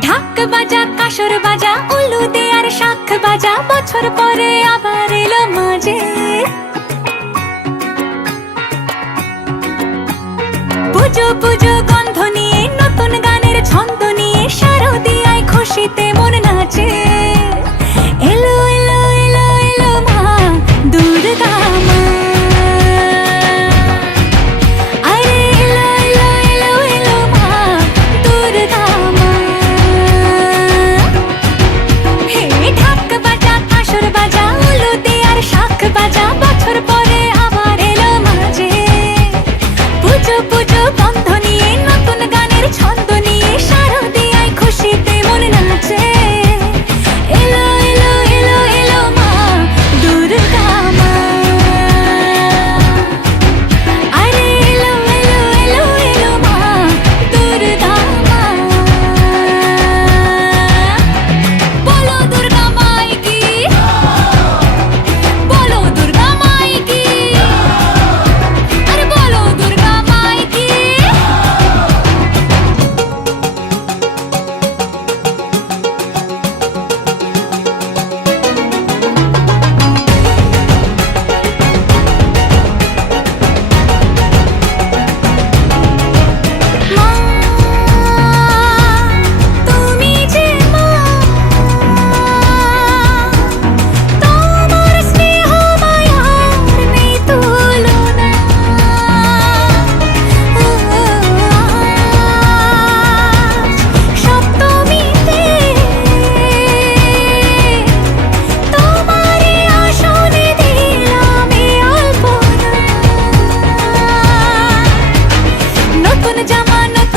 ঢাক বাজা কাসর বাজা উলু দে আর শাখ বাজা, বছর পরে আবার এলো মাঝে। পুজো পুজো গন্ধ নিয়ে নতুন গানের ছন্দ নিয়ে শারদিয়ায় খুশিতে মন নাচে। এলো এলো এলো এলো মা দুর্গা মা, আরে এলো এলো এলো এলো মা দুর্গা মা। হে ঢাক বাজা কাসর বাজা উলু দে আর শাখ বাজা, বছর পরে আবার এলো মাঝে। পুজো পুজো গন্ধ নিয়ে নতুন গানের ছন্দ নিয়ে শারদিয়ায় খুশিতে মন নাচে। এলো এলো এলো এলো মা দুর্গা মা, আরে এলো এলো এলো এলো মা দুর্গা মা। বলো দুর্গা মাই কি, বলো দুর্গা মাই কি, আরে বলো দুর্গা মাই কি। মা তুমি যে মা, তোমার স্নেহ মায়ার নেই তুলনা। সপ্তমীতে তোমারে আসনে দিলাম এই আলপনা। নতুন জামা